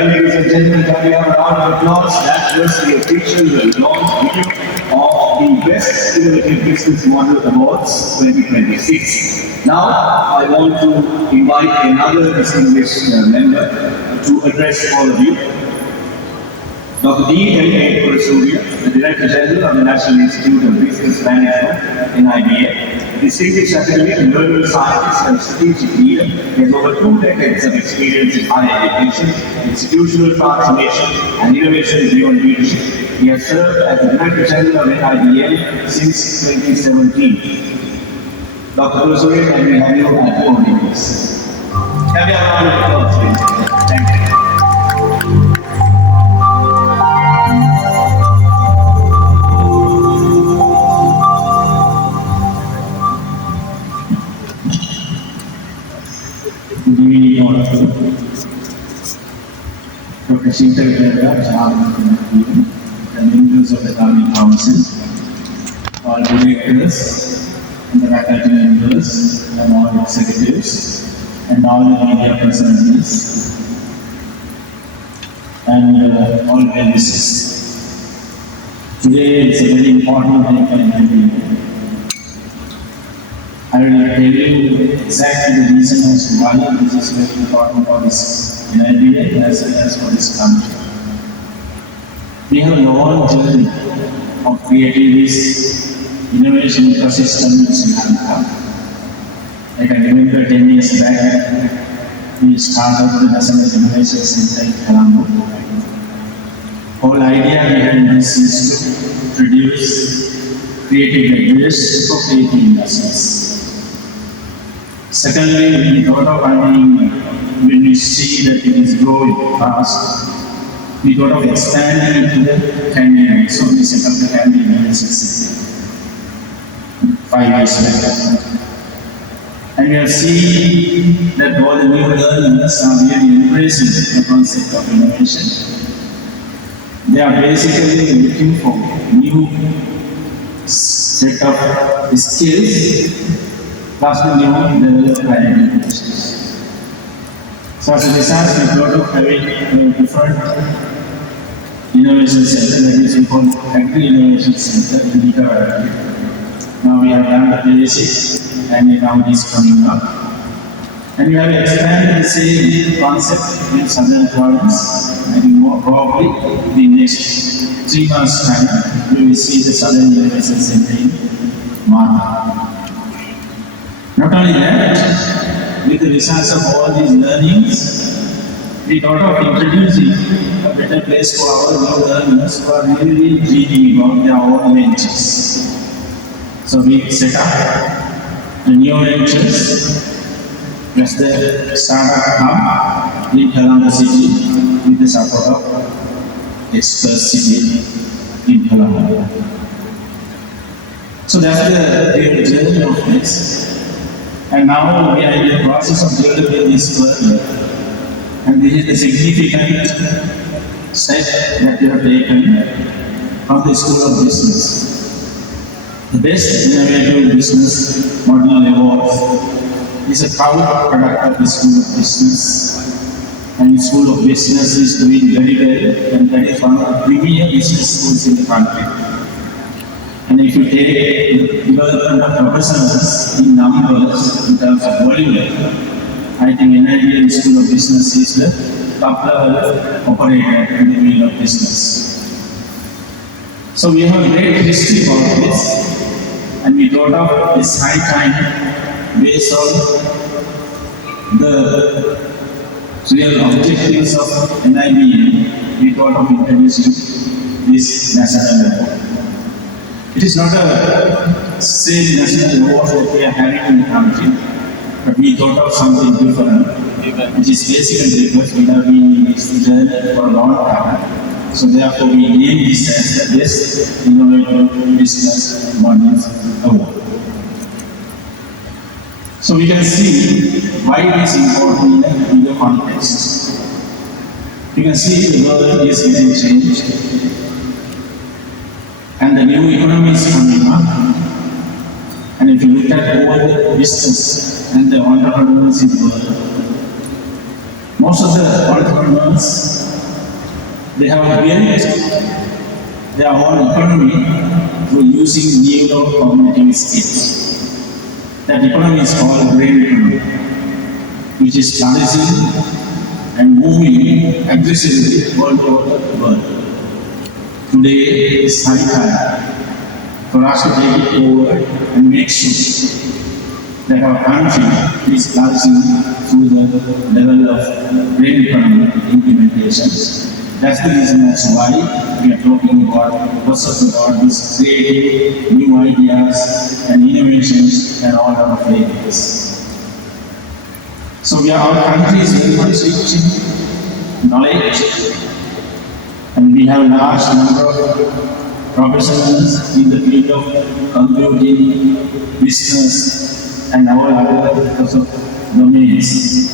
Ladies and gentlemen, can we have a round of applause? That was the official launch video of the Best Innovative Business Model Awards 2026. Now, I want to invite another distinguished member to address all of you. W.D.N, the Director General of the National Institute of Business Management, NiBM, distinguished academic and learning scientist and strategic leader, has over 2 decades of experience in higher education, institutional transformation, and innovation beyond leadership. He has served as the Director General of NiBM since 2017. Dr. Kulasuri, can we have you at the podium, please? Can we have a round of applause, please? Thank you. Dr. Sheetal the members of the Governing Council, all directors, and the faculty members, and all executives, and all the media personalities, and all well-wishers. Today is a very important day for NiBM. I will tell you exactly the reason as to why this is very important for this NiBM as well as for this country. We have a long journey of creating this innovation ecosystem in Sri Lanka. I can remember 10 years back, we started the National Innovation Center in Colombo. Whole idea behind this is to produce creative base for creative industries. Secondly, we thought of when we see that it is growing fast, we thought of expanding into the Canadian. So we set up the Canadian Innovation Center 5 years later. And we have seen that all the new learners are really embracing the concept of innovation. They are basically looking for new set of skills plus the new developed ideas. So as a result, we thought of having a different innovation center, that is we call Factory Innovation Center in Nicaragua. Now we have done the basics and now it is coming up. And we have expanded the same concept in southern province. I think more probably in the next 3 months' time, we will see the Southern Innovation Center in Mata. Not only that, with the results of all these learnings, we thought of introducing a better place for our new learners who are really dreaming about their own ventures. So we set up the new ventures. That's the startup hub in Colombo City with the support of Expert City in Colombo. So that's the real journey of this. And now we are in the process of developing this further. And this is the significant step that we have taken from the School of Business. The Best Innovative Business Model Award is a proud product of the School of Business. And the School of Business is doing very well, and that is one of the premier business schools in the country. And if you take the development of professionals in numbers, in terms of volume, I think NiBM School of Business is the top level operator in the field of business. So we have a great history about this, and we thought of this high time based on the real objectives of NiBM. We thought of introducing this national award. It is not a same national award that we are having in the country, but we thought of something different, which is basically because we have been in this journey for a long time. So therefore we name this as the Best Innovative Business Models Award. So we can see why it is important in the context. You can see the world is getting changed. And the new economy is coming up. And if you look at all the business and the entrepreneurs in the world, most of the entrepreneurs They have built their own economy through using neuro-cognitive skills. That economy is called brain economy, which is flourishing and moving aggressively all over the world. Today is high time for us to take it over and make sure that our country is flourishing through the level of brain economy implementations. That's the reason as why we are talking about this creating new ideas and innovations and all our flavors. So our country is very much rich in knowledge, and we have a large number of professionals in the field of computing, business, and all other domains.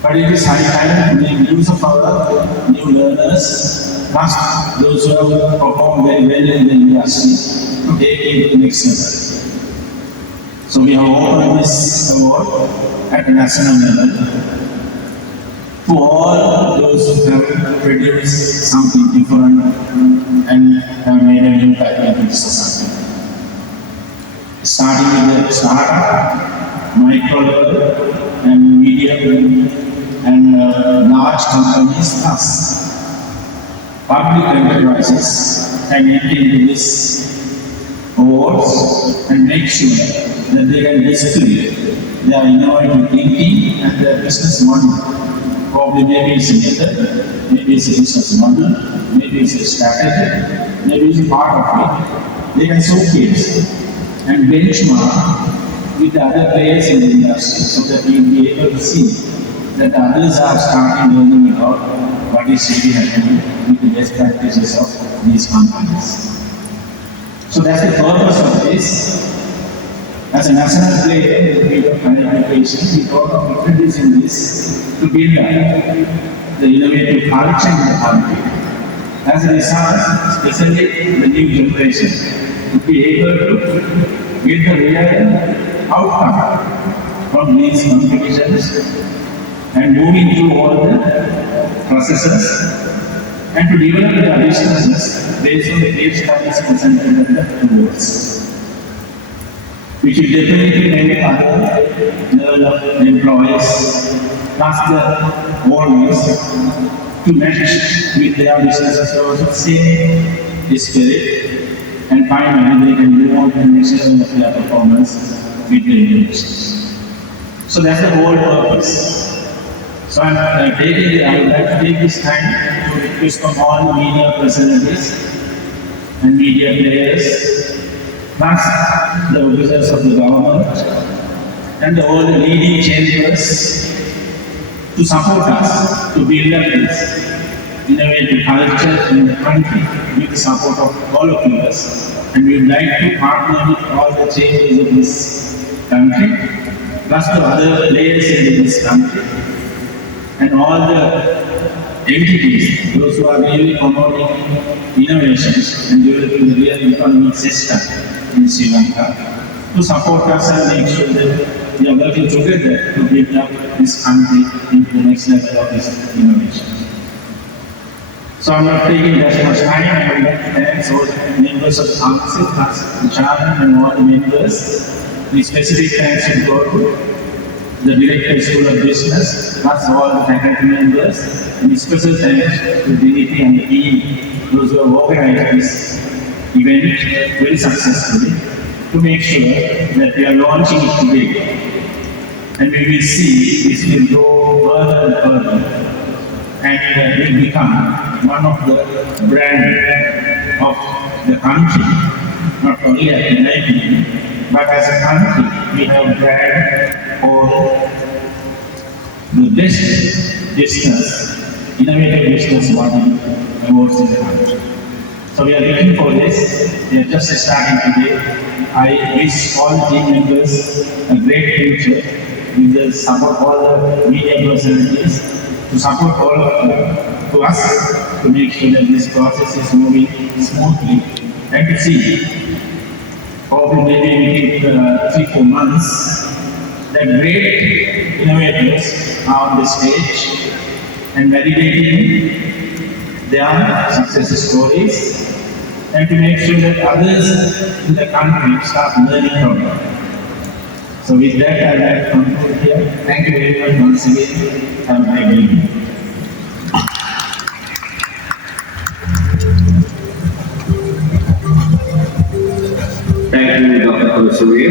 But it is high time to make use of our new learners, plus those who have performed very well in the industry, to take it to the next level. So we have opened this award at the national level to all those who have produced something different and have made an impact in the society. Starting with the startup, micro level, and medium and large companies plus public enterprises can enter into this awards and make sure that they can display their innovative thinking and their business model. Probably maybe it's a method, maybe it's a business model, maybe it's a strategy, maybe it's a part of it. They can showcase and benchmark with the other players in the industry so that we will be able to see that others are starting learning about what is really happening with the best practices of these companies. So that's the purpose of this. As a national player in the field of higher education, we thought of introducing this to build up the innovative culture in the country. As a result, especially the new generation, to be able to get the real outcome from these competitions and moving through all the processes and to develop the businesses based on the case studies presented at the awards, which will definitely make other level of employees plus the owners to match with their businesses also same spirit, and finally they can move on to the next level of their performance with their innovations. So that's the whole purpose. So I would like to take this time to request from all the media personalities and media players, plus the officers of the government and all the leading chambers to support us to build up this innovative culture in the country with the support of all of us. And we would like to partner with all the chambers of this country, plus the other players in this country, and all the entities, those who are really promoting innovations and developing the real economic system in Sri Lanka, to support us and make sure that we are working together to build up this country into the next level of this innovation. So I'm not taking that much time. I would like to thank all the members of the council, plus the chairman and all the members. The specific thanks to go to the Director School of Business, plus all the faculty members, and special thanks to Diniti and the team, those who have organized this event very successfully, to make sure that we are launching it today. And we will see this will go further and further, and will become one of the brand of the country, not only at NiBM, but as a country we have brand for the best business, innovative business model awards in the country. So we are looking for this. We are just starting today. I wish all team members a great future with the support of all the media personalities to support all of to us to make sure that this process is moving smoothly and to see probably maybe within 3-4 months that great innovators are on the stage and validating their success stories and to make sure that others in the country start learning from them. So with that, I would like to conclude here. Thank you very much once again. Have a great evening. Thank you, Dr. Kulasuri.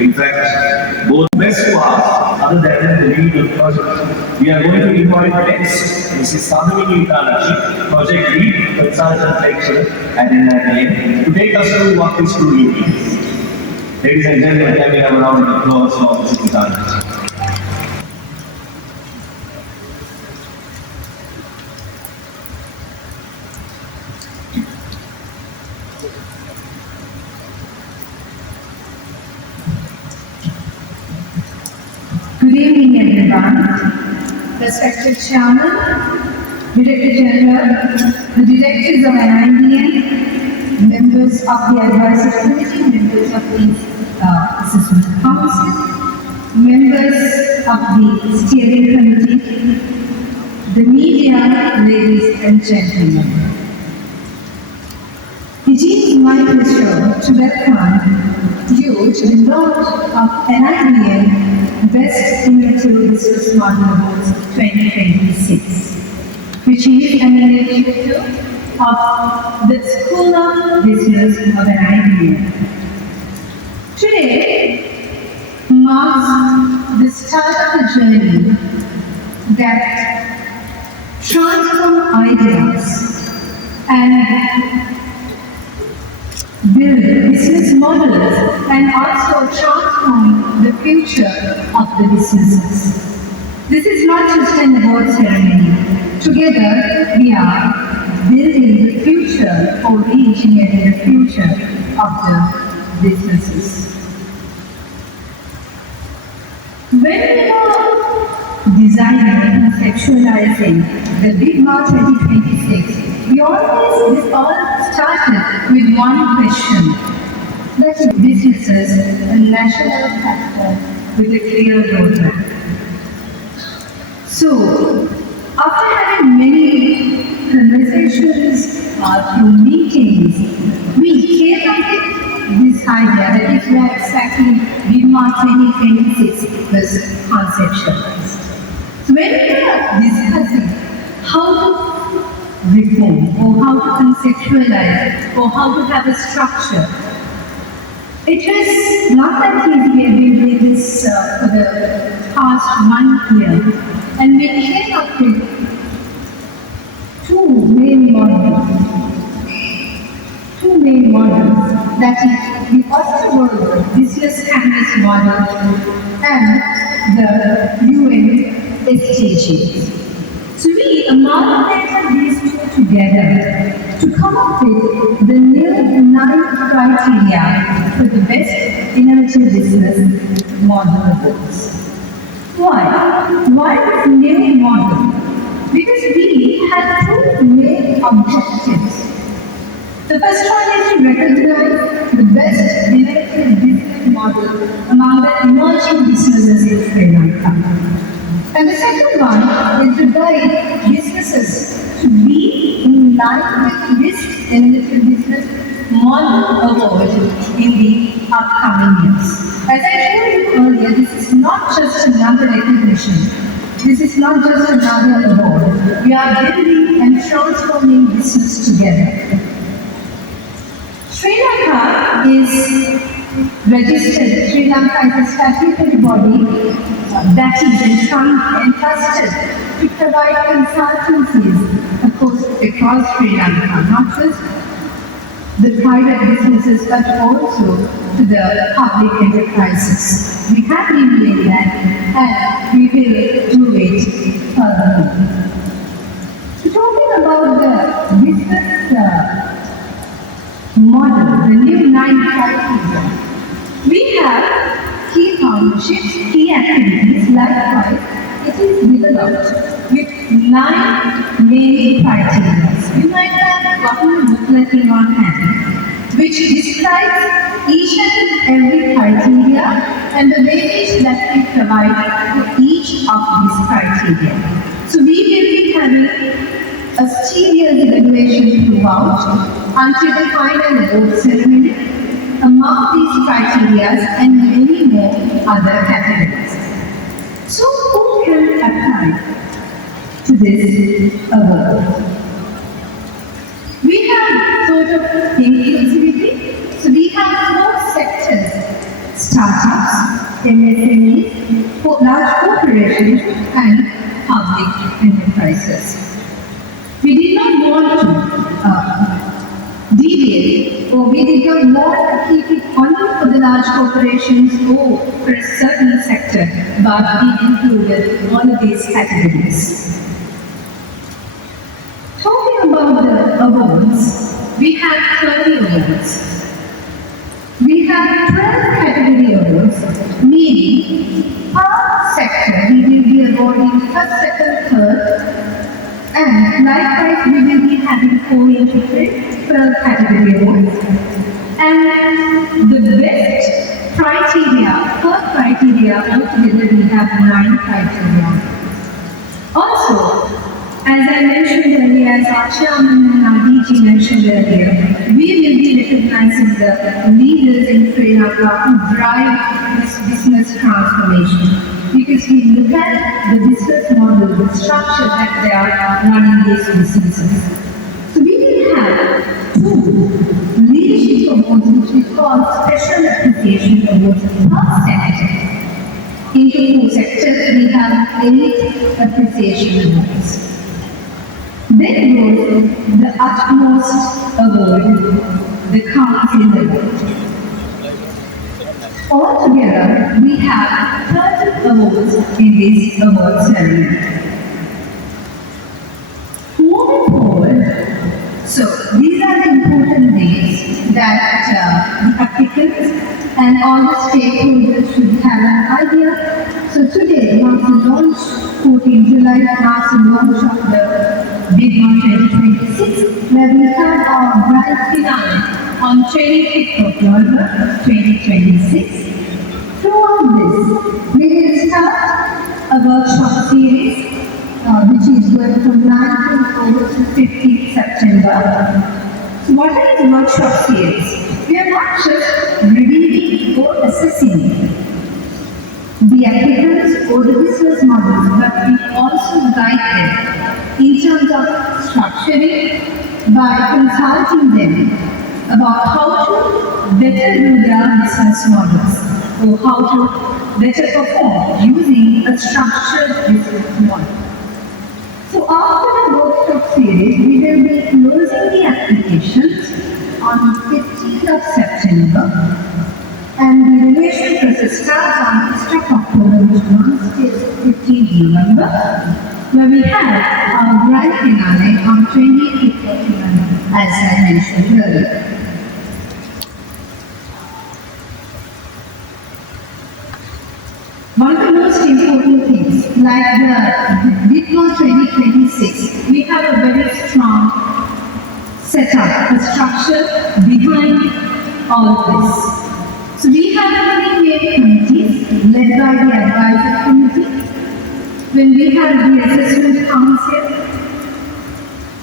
In fact, both best part, other than the lead of project, we are going to invite next Mrs. Sadhini Nikalaji, project lead, consultant lecturer at NiBM, to take us through what this truly means. Ladies and gentlemen, can we have a round of applause for Mrs. Nikalaji? Good evening, everyone. Respected Chairman, Director General, the Directors of NiBM, members of the Advisory Committee, members of the Assessment Council, members of the Steering Committee, the media, ladies and gentlemen. It is my pleasure to welcome you to the launch of NiBM Best Innovative Business Model Awards 2026, which is an initiative of the School of Business of NiBM. Today marks the start of a journey that transforms ideas and build business models and also transform the future of the businesses. This is not just an award ceremony. Together, we are building the future or re-engineering the future of the businesses. When we were designing and conceptualizing the Big March 2026, this all started with one question: that is businesses and national platform with a clear roadmap. So, after having many conversations, through meetings, we came up with this idea. That is where exactly Big March 2026 was conceptualized. So when we were discussing how to reform or how to conceptualize or how to have a structure, it was not that easy. We have been doing this for the past 1 year, and we came up with two main models, that is the Osterberg Business Canvas model and the UN SDGs. So we amalgamated these two together to come up with the new 9 criteria for the best innovative business model awards. Why? Why this new model? Because we had 2 main objectives. The first one is to recognize the best innovative business model among the emerging businesses in Sri Lanka. And the second one is to guide businesses to be in line with this innovative business model award in the upcoming years. As I told you earlier, this is not just another recognition. This is not just another award. We are building and transforming business together. Sri Lanka is registered. Sri Lanka is a statutory body that is entrusted to provide consultancies, of course, across Sri Lanka, not just the private businesses, but also to the public enterprises. We have been doing that, and we will do it furthermore. So talking about the business model, the new 9 criteria, we have key partnerships, key activities. Likewise, it is developed with 9 main criteria. You might have gotten a booklet in your hand, which describes each and every criteria and the weightage that we provide for each of these criteria. So we will be having a serious evaluation throughout until the final award ceremony among these criteria and many more other categories. So who can apply to this award? We have sort of inclusivity. So we have four sectors: startups, MSMEs, large corporations, and public enterprises. We did not want to deviate, or we did not want to keep it only for the large corporations or for a certain sector, but we included all of these categories. Talking about the awards, we have 30 awards. We have 12 category awards, meaning per sector we will be awarding first, second, third, and likewise we will be having 4 into 3, 12 category awards. And the best criteria, per criteria, altogether we have 9 criteria. Also, as I mentioned earlier, as our chairman and our DG mentioned earlier, we will be recognizing the leaders in Sri Lanka who drive this business transformation. Because we look at the business model, the structure that they are running these businesses. So we will have 2 leadership awards which we call special appreciation awards per sector. In the 4 sectors, we have 8 appreciation awards. Then goes the utmost award, the council award. Altogether, we have 30 awards in this award ceremony. Moving forward, so these are the important dates that the applicants and all the stakeholders should have an idea. So today marks the launch, 14 July marks the launch of the W.D.N 2026, where we have our grand finale on 25th of November 2026. Throughout this, we will start a workshop series which is going from 19th over to 15th September. So what is the workshop series? We are not just reviewing or assessing the applicants or the business models, but we also guide them in terms of structuring by consulting them about how to better do their business models or how to better perform using a structured business model. So after the workshop series, we will be closing the applications on 15th of September, and the evaluation process starts on 1st of October, which runs till 15th November, where we have our grand finale on 25th of November, as I mentioned earlier. One of the most important things, like the W.D.N 2026, we have a very strong setup, a structure behind all of this. So we have 3 main committees led by the advisory committee, when we have the assessment council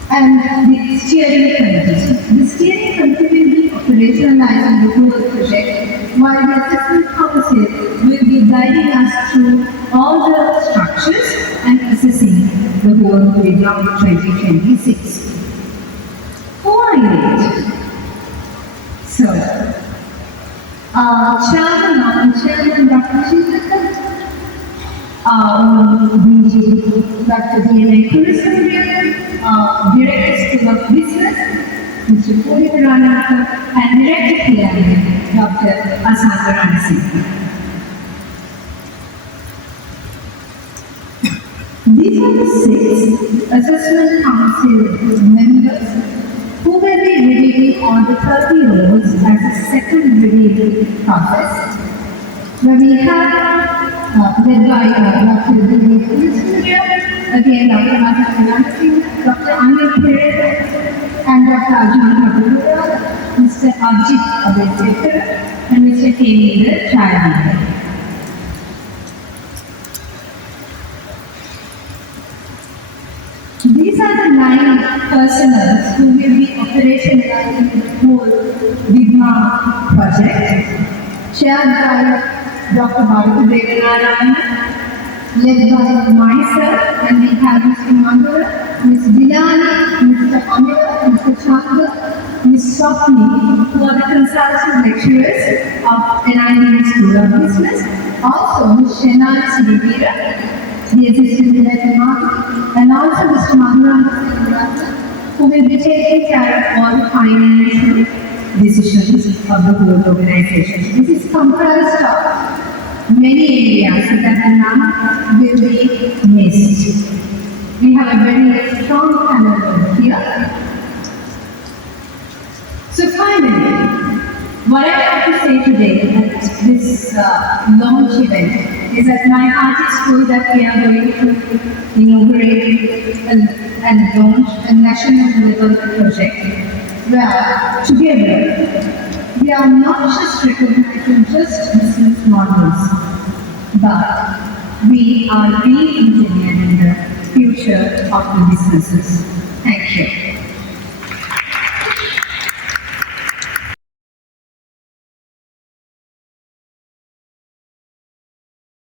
and the steering committee. The steering committee will be operationalizing the whole project, while the assessment council will be guiding us through all the structures and assessing the whole W.D.N 2026. Who are you? So, Chairman Dr. Shishaka, Dr. D.N. Director School of Business, Mr. Puri Ranaka, and Director PIM, Dr. Asanga Ransi. These are the 6 assessment council members who will be reviewing all the 30 roles as a second review process, where we have led by Dr. D.N. again Dr. Asanga Ransi, Dr. Anil Pereira, and Dr. Arjun Kabura, Mr. Abhijit Abhijit, and Mr. K. Chayadeva. These are the 9 personnel who will be operationalizing the whole W.D.N project, chaired by Dr. W.D.N, led by myself, and we have Mr. Mandara, Ms. Dilani, Mr. Amira, Mr. Chandra, Ms. Swapni, who are the consultant lecturers of NiBM School of Business. Also, Ms. Shenal Sirivira, the assistant director marketing, and also Mr. Mandara, who will be taking care of all the financial decisions of the whole organization. This is comprised of many areas that none will be missed. We have a very strong panel over here. So finally, what I have to say today at this launch event is that my heart is full that we are going to inaugurate and launch a national level project where together we are not just recognizing just business models, but we are re-engineering the future of the businesses. Thank you.